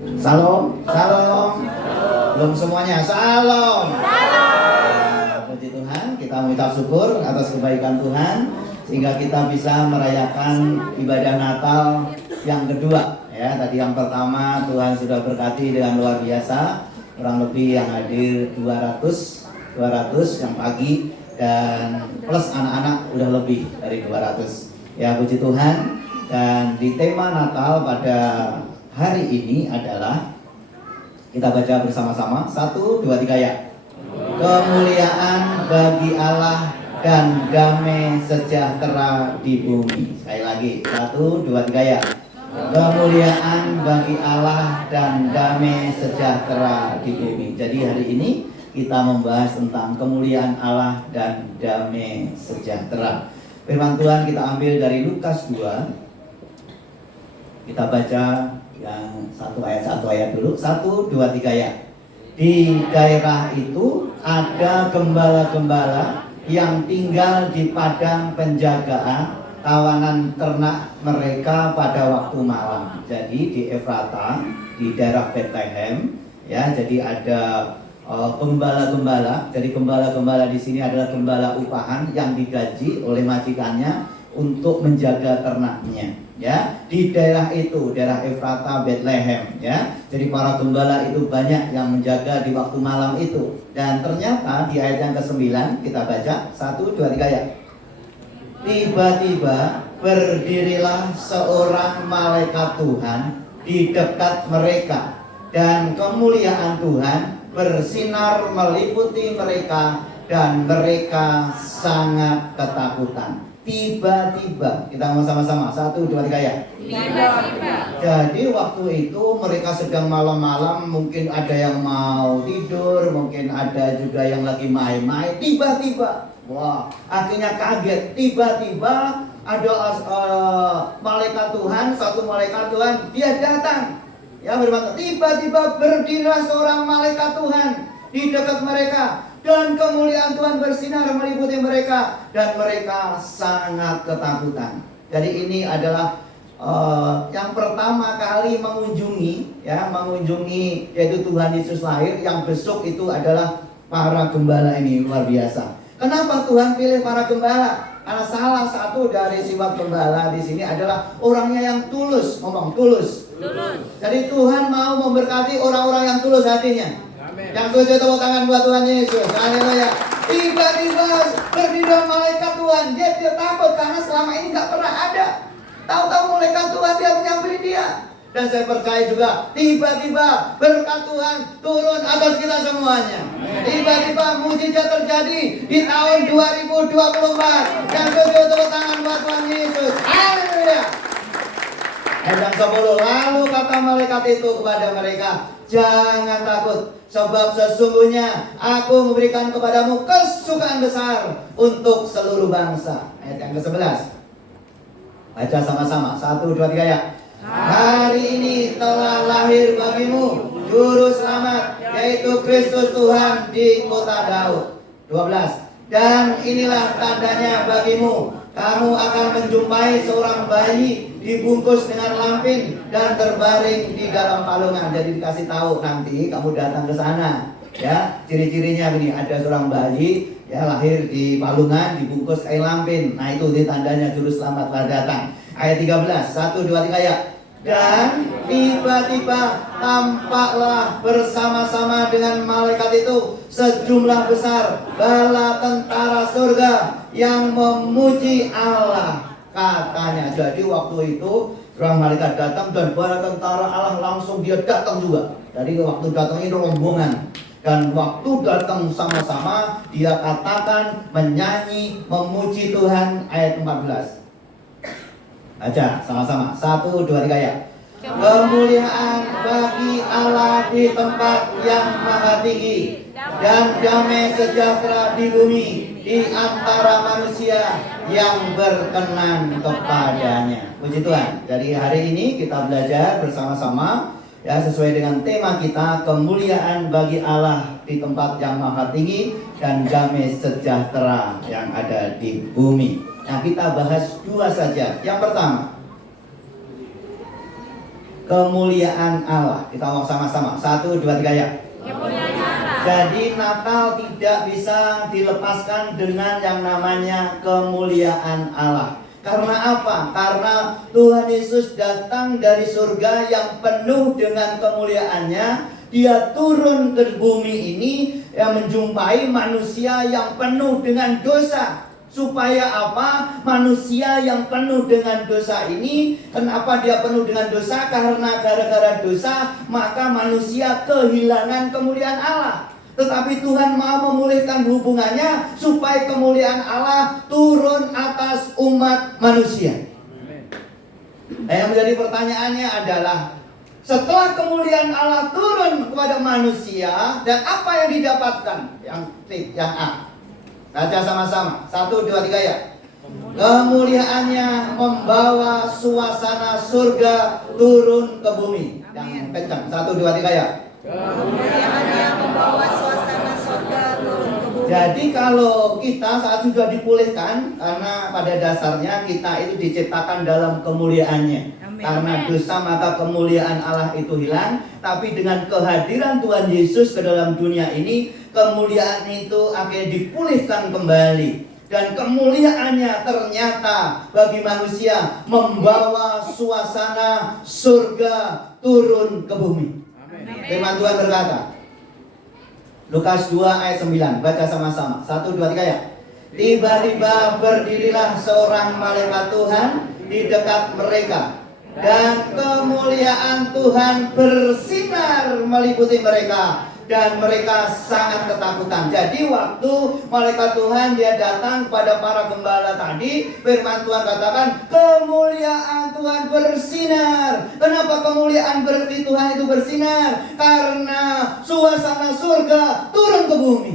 Salam, salam. Belum semuanya, salam. Puji Tuhan, kita mengucap syukur atas kebaikan Tuhan sehingga kita bisa merayakan ibadah Natal yang kedua. Ya, tadi yang pertama Tuhan sudah berkati dengan luar biasa, kurang lebih yang hadir 200 yang pagi dan plus anak-anak udah lebih dari 200. Ya, puji Tuhan. Dan di tema Natal pada hari ini adalah kita baca bersama-sama 1, 2, 3 ya. Kemuliaan bagi Allah dan damai sejahtera di bumi. Sekali lagi 1, 2, 3 ya. Kemuliaan bagi Allah dan damai sejahtera di bumi. Jadi hari ini kita membahas tentang kemuliaan Allah dan damai sejahtera. Firman Tuhan kita ambil dari Lukas 2. Kita baca yang satu ayat dulu. 1, 2, 3 ya. Di daerah itu ada gembala-gembala yang tinggal di padang penjagaan kawanan ternak mereka pada waktu malam. Jadi di Efrata, di daerah Bethlehem, ya. Jadi ada gembala-gembala. Jadi gembala-gembala di sini adalah gembala upahan yang digaji oleh majikannya untuk menjaga ternaknya. Ya, di daerah itu, daerah Efrata, Bethlehem, ya. Jadi para gembala itu banyak yang menjaga di waktu malam itu. Dan ternyata di ayat yang ke-9 kita baca 1, 2, 3 ya. Tiba-tiba berdirilah seorang malaikat Tuhan di dekat mereka, dan kemuliaan Tuhan bersinar meliputi mereka, dan mereka sangat ketakutan. Tiba-tiba, kita mau sama-sama 1, 2, 3 ya. Tiba-tiba. Jadi waktu itu mereka sedang malam-malam, mungkin ada yang mau tidur, mungkin ada juga yang lagi main-main. Tiba-tiba, wah, akhirnya kaget. Tiba-tiba ada malaikat Tuhan, satu malaikat Tuhan, dia datang. Ya, berkata, tiba-tiba berdirilah seorang malaikat Tuhan di dekat mereka, dan kemuliaan Tuhan bersinar meliputi mereka, dan mereka sangat ketakutan. Jadi ini adalah yang pertama kali mengunjungi yaitu Tuhan Yesus lahir. Yang besok itu adalah para gembala ini, luar biasa. Kenapa Tuhan pilih para gembala? Karena salah satu dari sifat gembala di sini adalah orangnya yang tulus, ngomong tulus. Jadi Tuhan mau memberkati orang-orang yang tulus hatinya. Yang setuju tepuk tangan buat Tuhan Yesus. Haleluya. Tiba-tiba berdiri malaikat Tuhan. Dia takut karena selama ini nggak pernah ada. Tahu-tahu malaikat Tuhan dia menyamperin dia. Dan saya percaya juga tiba-tiba berkat Tuhan turun atas kita semuanya. Tiba-tiba mujizat terjadi di tahun 2024. Yang setuju tepuk tangan buat Tuhan Yesus. Haleluya. Ayat 10, lalu kata malaikat itu kepada mereka, jangan takut, sebab sesungguhnya aku memberikan kepadamu kesukaan besar untuk seluruh bangsa. Ayat yang ke-11. Baca sama-sama, 1, 2, 3 ya. Hari ini telah lahir bagimu Juru Selamat, yaitu Kristus Tuhan di kota Daud. 12. Dan inilah tandanya bagimu, kamu akan menjumpai seorang bayi dibungkus dengan lampin dan terbaring di dalam palungan. Jadi dikasih tahu nanti kamu datang ke sana. Ya, ciri-cirinya begini, ada seorang bayi ya lahir di palungan dibungkus kain lampin. Nah, itu tandanya Juru Selamat telah datang. Ayat 13, 1, 2, 3 ya. Dan tiba-tiba tampaklah bersama-sama dengan malaikat itu sejumlah besar bala tentara surga yang memuji Allah, katanya. Jadi waktu itu seorang malaikat datang dan bala tentara Allah langsung dia datang juga. Jadi waktu datang itu rombongan. Dan waktu datang sama-sama dia katakan, menyanyi, memuji Tuhan. Ayat 14. Aja sama-sama 1, 2, 3 ya. Kemuliaan bagi Allah di tempat yang maha tinggi, dan damai sejahtera di bumi di antara manusia yang berkenan kepadanya. Puji Tuhan. Jadi hari ini kita belajar bersama-sama ya, sesuai dengan tema kita, kemuliaan bagi Allah di tempat yang maha tinggi dan damai sejahtera yang ada di bumi. Nah, kita bahas dua saja. Yang pertama, Kemuliaan Allah. Kita ngomong sama-sama. 1, 2, 3 ya. Kemuliaan Allah. Jadi Natal tidak bisa dilepaskan dengan yang namanya kemuliaan Allah. Karena apa? Karena Tuhan Yesus datang dari surga yang penuh dengan kemuliaannya. Dia turun ke bumi ini yang menjumpai manusia yang penuh dengan dosa. Supaya apa? Manusia yang penuh dengan dosa ini, kenapa dia penuh dengan dosa? Karena gara-gara dosa, maka manusia kehilangan kemuliaan Allah. Tetapi Tuhan mau memulihkan hubungannya supaya kemuliaan Allah turun atas umat manusia. Nah, yang menjadi pertanyaannya adalah, setelah kemuliaan Allah turun kepada manusia, dan apa yang didapatkan? Yang A. Baca sama-sama. 1, 2, 3 ya. Kemuliaannya membawa suasana surga turun ke bumi. Yang kencang. 1, 2, 3 ya. Kemuliaannya membawa suasana surga turun ke bumi. Jadi kalau kita saat sudah dipulihkan, karena pada dasarnya kita itu diciptakan dalam kemuliaannya. Amin. Karena dosa maka kemuliaan Allah itu hilang. Tapi dengan kehadiran Tuhan Yesus ke dalam dunia ini, kemuliaan itu akan dipulihkan kembali. Dan kemuliaannya ternyata bagi manusia membawa suasana surga turun ke bumi. Firman Tuhan berkata, Lukas 2 ayat 9. Baca sama-sama. 1, 2, 3 ya. Tiba-tiba berdirilah seorang malaikat Tuhan di dekat mereka, dan kemuliaan Tuhan bersinar meliputi mereka, dan mereka sangat ketakutan. Jadi waktu malaikat Tuhan dia datang kepada para gembala tadi, firman Tuhan katakan kemuliaan Tuhan bersinar. Kenapa kemuliaan Tuhan itu bersinar? Karena suasana surga turun ke bumi.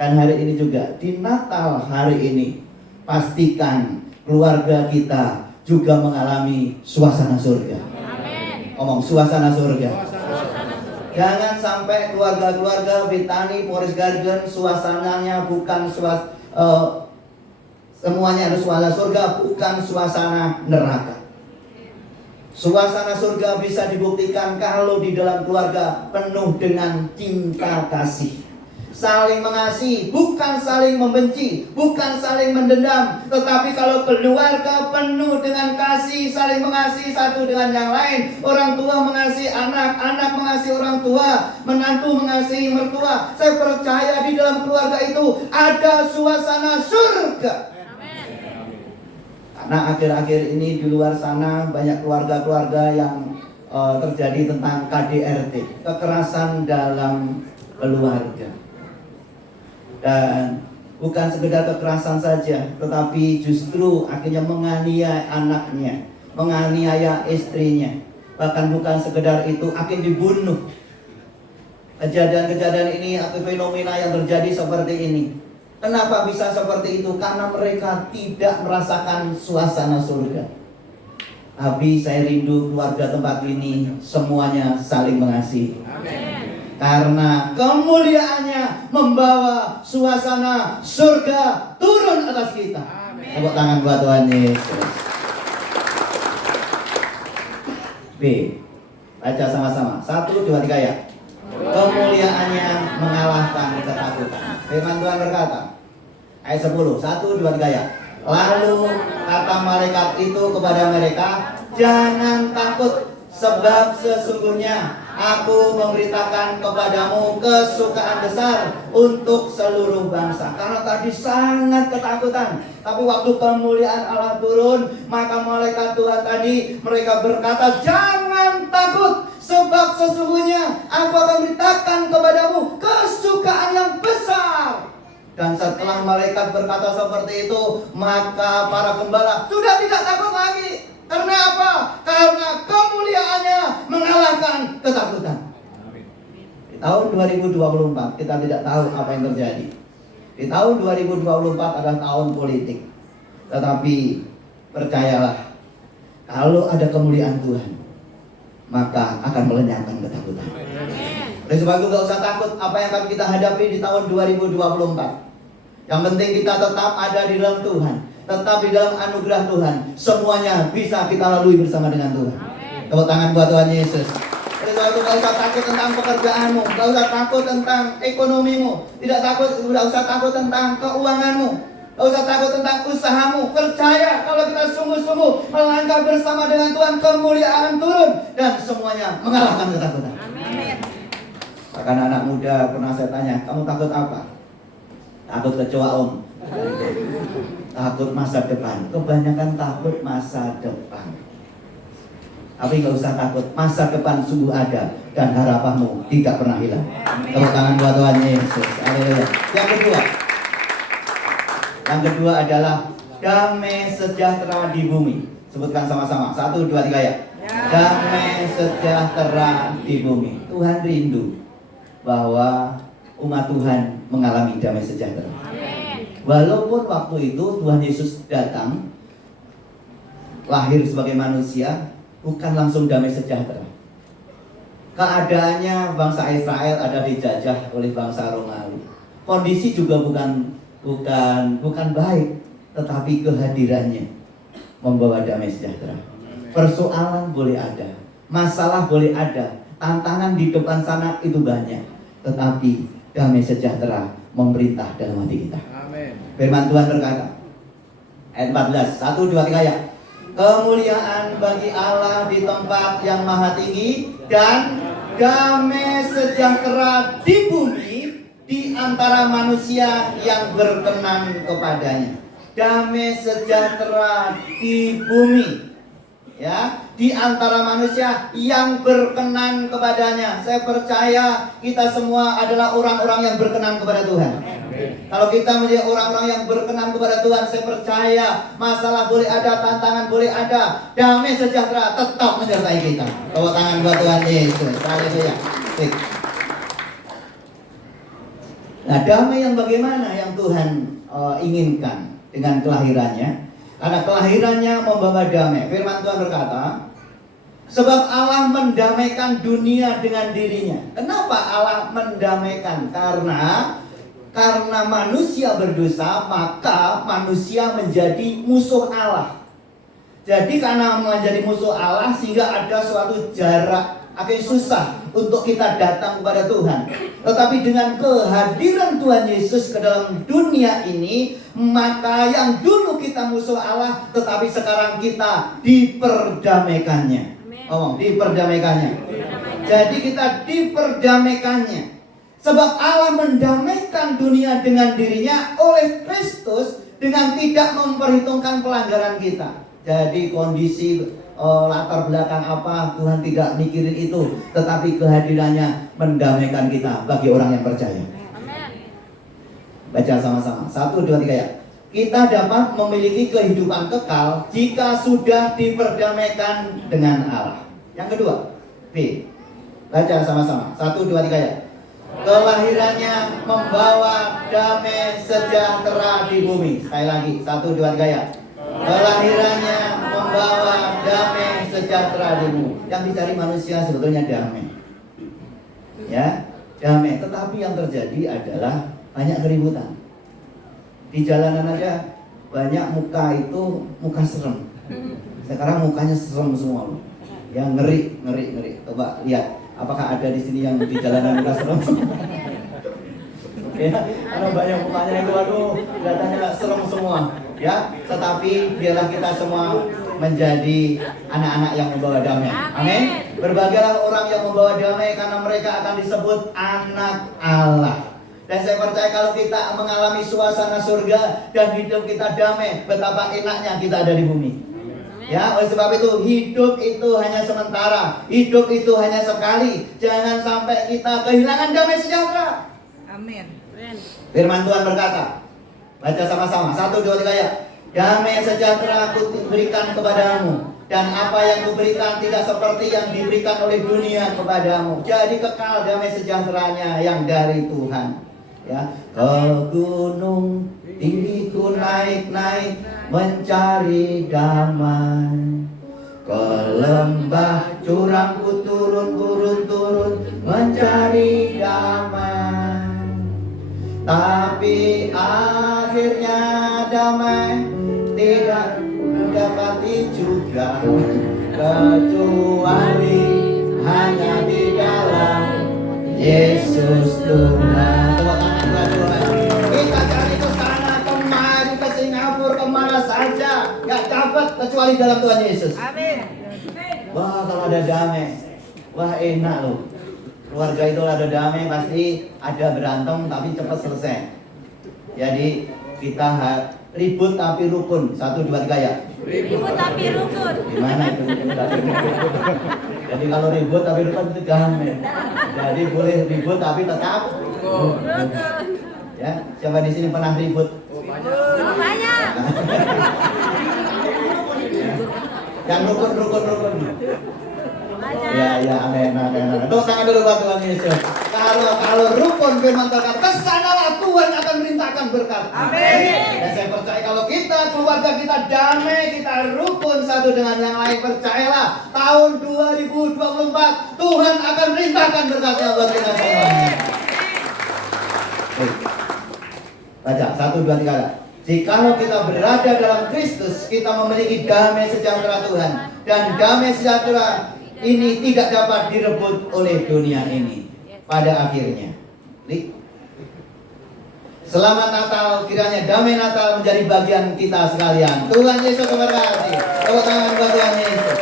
Dan hari ini juga, di Natal hari ini, pastikan keluarga kita juga mengalami suasana surga. Amin. Ngomong suasana surga. Jangan sampai keluarga-keluarga Bethany, Forest Garden suasananya bukan semuanya harus suasana surga, bukan suasana neraka. Suasana surga bisa dibuktikan kalau di dalam keluarga penuh dengan cinta kasih. Saling mengasihi, bukan saling membenci, bukan saling mendendam. Tetapi kalau keluarga penuh dengan kasih, saling mengasihi satu dengan yang lain. Orang tua mengasihi anak, anak mengasihi orang tua, menantu mengasihi mertua. Saya percaya di dalam keluarga itu ada suasana surga. Karena akhir-akhir ini di luar sana banyak keluarga-keluarga yang terjadi tentang KDRT, kekerasan dalam keluarga. Dan bukan sekedar kekerasan saja, tetapi justru akhirnya menganiaya anaknya, menganiaya istrinya. Bahkan bukan sekedar itu, akhirnya dibunuh. Kejadian-kejadian ini atau fenomena yang terjadi seperti ini. Kenapa bisa seperti itu? Karena mereka tidak merasakan suasana surga. Tapi saya rindu keluarga tempat ini semuanya saling mengasihi. Karena kemuliaannya membawa suasana surga turun atas kita. Tepuk tangan buat Tuhan Yesus. B. Baca sama-sama. 1, 2, 3 ya. Kemuliaannya mengalahkan ketakutan. Firman Tuhan berkata, ayat 10. 1, 2, 3 ya. Lalu kata malaikat itu kepada mereka, jangan takut, sebab sesungguhnya aku memberitakan kepadamu kesukaan besar untuk seluruh bangsa. Karena tadi sangat ketakutan, tapi waktu kemuliaan Allah turun, maka malaikat Tuhan tadi mereka berkata, jangan takut, sebab sesungguhnya aku akan memberitakan kepadamu kesukaan yang besar. Dan setelah malaikat berkata seperti itu, maka para gembala sudah tidak takut lagi. Karena apa? Karena kemuliaannya mengalahkan ketakutan. Di tahun 2024 kita tidak tahu apa yang terjadi. Di tahun 2024 adalah tahun politik. Tetapi percayalah, kalau ada kemuliaan Tuhan, maka akan melenyapkan ketakutan. Oleh sebab itu gak usah takut apa yang akan kita hadapi di tahun 2024. Yang penting kita tetap ada di dalam Tuhan, tetap di dalam anugerah Tuhan. Semuanya bisa kita lalui bersama dengan Tuhan. Tepuk tangan buat Tuhan Yesus. Oleh sebab itu gak usah takut tentang pekerjaanmu, gak usah takut tentang ekonomimu, tidak usah takut tentang keuanganmu, gak usah takut tentang usahamu. Percaya kalau kita sungguh-sungguh melangkah bersama dengan Tuhan, kemuliaan akan turun dan semuanya mengalahkan ketakutan. Amin. Bahkan anak muda pernah saya tanya, kamu takut apa? Takut kecoa om. Takut masa depan. Kebanyakan takut masa depan. Tapi nggak usah takut, masa depan sungguh ada dan harapanmu tidak pernah hilang. Tepuk tangan buat Tuhan Yesus. Haleluya. Yang kedua adalah damai sejahtera di bumi. Sebutkan sama-sama. 1, 2, 3 ya. Damai sejahtera di bumi. Tuhan rindu bahwa umat Tuhan mengalami damai sejahtera. Walaupun waktu itu Tuhan Yesus datang, lahir sebagai manusia, bukan langsung damai sejahtera. Keadaannya bangsa Israel ada dijajah oleh bangsa Romawi. Kondisi juga bukan baik, tetapi kehadirannya membawa damai sejahtera. Persoalan boleh ada, masalah boleh ada, tantangan di depan sana itu banyak, tetapi damai sejahtera memerintah dalam hati kita. Amin. Firman Tuhan berkata, ayat 14, 1, 2, 3 ya. Kemuliaan bagi Allah di tempat yang maha tinggi dan damai sejahtera di bumi di antara manusia yang berkenan kepadanya. Damai sejahtera di bumi, ya, di antara manusia yang berkenan kepadanya. Saya percaya kita semua adalah orang-orang yang berkenan kepada Tuhan. Kalau kita menjadi orang-orang yang berkenan kepada Tuhan, saya percaya masalah boleh ada, tantangan boleh ada, damai sejahtera tetap menyertai kita. Tepuk tangan buat Tuhan Yesus. Haleluya. Nah, damai yang bagaimana yang Tuhan inginkan dengan kelahirannya? Karena kelahirannya membawa damai. Firman Tuhan berkata, sebab Allah mendamaikan dunia dengan dirinya. Kenapa Allah mendamaikan? Karena manusia berdosa, maka manusia menjadi musuh Allah. Jadi karena menjadi musuh Allah, sehingga ada suatu jarak, akhirnya susah untuk kita datang kepada Tuhan. Tetapi dengan kehadiran Tuhan Yesus ke dalam dunia ini, maka yang dulu kita musuh Allah, tetapi sekarang kita diperdamaikannya. Diperdamaikannya. Jadi kita diperdamaikannya. Sebab Allah mendamaikan dunia dengan dirinya oleh Kristus dengan tidak memperhitungkan pelanggaran kita. Jadi kondisi latar belakang apa, Tuhan tidak mikirin itu, tetapi kehadirannya mendamaikan kita bagi orang yang percaya. Baca sama-sama. 1, 2, 3 ya. Kita dapat memiliki kehidupan kekal jika sudah diperdamaikan dengan Allah. Yang kedua, B. Baca sama-sama. 1, 2, 3 ya. Kelahirannya membawa damai sejahtera di bumi. Sekali lagi, 1, 2, 3 ya. Kelahirannya membawa damai sejahtera di bumi. Yang dicari manusia sebetulnya damai, ya, damai. Tetapi yang terjadi adalah banyak keributan. Di jalanan aja banyak muka serem. Sekarang mukanya serem semua, ya, ngeri. Coba lihat, apakah ada di sini yang di jalanan muka serem? Ya, karena banyak mukanya itu, aduh, kelihatannya serem semua, ya. Tetapi biarlah kita semua menjadi anak-anak yang membawa damai. Amin. Berbagailah orang yang membawa damai, karena mereka akan disebut anak Allah. Dan saya percaya kalau kita mengalami suasana surga dan hidup kita damai, betapa enaknya kita ada di bumi. Ya, oleh sebab itu hidup itu hanya sementara, hidup itu hanya sekali. Jangan sampai kita kehilangan damai sejahtera. Amin. Firman Tuhan berkata, baca sama-sama, 1, 2, 3 ya. Damai sejahtera aku berikan kepadamu, dan apa yang kuberikan tidak seperti yang diberikan oleh dunia kepadamu. Jadi kekal damai sejahteranya yang dari Tuhan. Ya, ke gunung tinggi ku naik mencari damai, ke lembah curam ku turun mencari damai. Tapi akhirnya damai tidak dapati juga, kecuali Yesus Tuhan. Tepuk tangan buat Tuhan. Kita cari ke sana kemari, ke Singapura, kemana saja, nggak dapat kecuali dalam Tuhan Yesus. Amin. Wah, kalau ada damai, wah enak loh. Keluarga itu ada damai, pasti ada berantem tapi cepat selesai. Jadi kita ribut tapi rukun. 1, 2, 3 ya. Ribut tapi rukun. Gimana itu ribut tapi rukun? Jadi kalau ribut tapi rukun itu damai. Jadi boleh ribut tapi tetap rukun. Ya, siapa di sini pernah ribut? Banyak. Yang rukun. Ya, amin. Tepuk tangan dulu buat Tuhan Yesus. Kalau rukun firman Tuhan, kesanalah Tuhan akan merintahkan berkat. Amin. Dan saya percaya kalau kita, keluarga kita damai, kita rukun satu dengan yang lain, percayalah tahun 2024 Tuhan akan merintahkan berkatnya buat kita semua. Baca 1, 2, 3. Jikalau kita berada dalam Kristus, kita memiliki damai sejahtera Tuhan, dan damai sejahtera ini tidak dapat direbut oleh dunia ini. Pada akhirnya, selamat Natal, kiranya damai Natal menjadi bagian kita sekalian. Tuhan Yesus memberkati. Tepuk tangan buat Tuhan Yesus.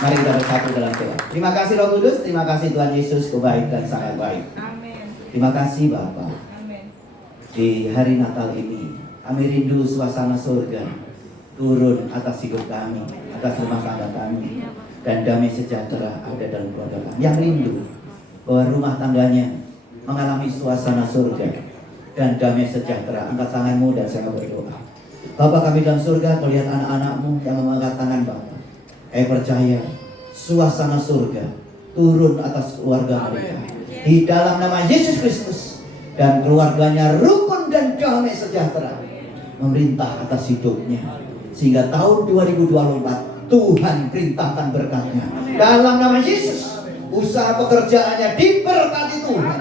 Mari kita bersatu dalam doa. Terima kasih Roh Kudus, terima kasih Tuhan Yesus, kau baik dan sangat baik. Amin. Terima kasih Bapa. Amin. Di hari Natal ini, kami rindu suasana surga turun atas hidup kami, atas rumah tangga kami, dan damai sejahtera ada dalam keluarga kami. Yang rindu bahwa rumah tangganya mengalami suasana surga dan damai sejahtera. Angkat tanganmu dan saya berdoa. Bapa kami dalam surga, kau lihat anak-anakmu yang mengangkat tangan Bapa. Kami percaya suasana surga turun atas keluarga mereka. Di dalam nama Yesus Kristus, dan keluarganya rukun dan damai sejahtera memerintah atas hidupnya, sehingga tahun 2024 Tuhan perintahkan berkatnya dalam nama Yesus. Usaha pekerjaannya diberkati Tuhan.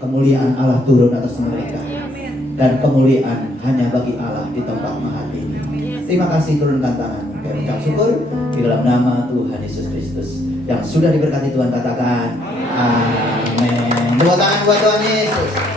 Kemuliaan Allah turun atas mereka, dan kemuliaan hanya bagi Allah di tempat maha ini. Terima kasih, turunkan tanganmu. Kami ucap syukur di dalam nama Tuhan Yesus Kristus. Yang sudah diberkati Tuhan katakan amin. Tepuk tangan buat Tuhan Yesus.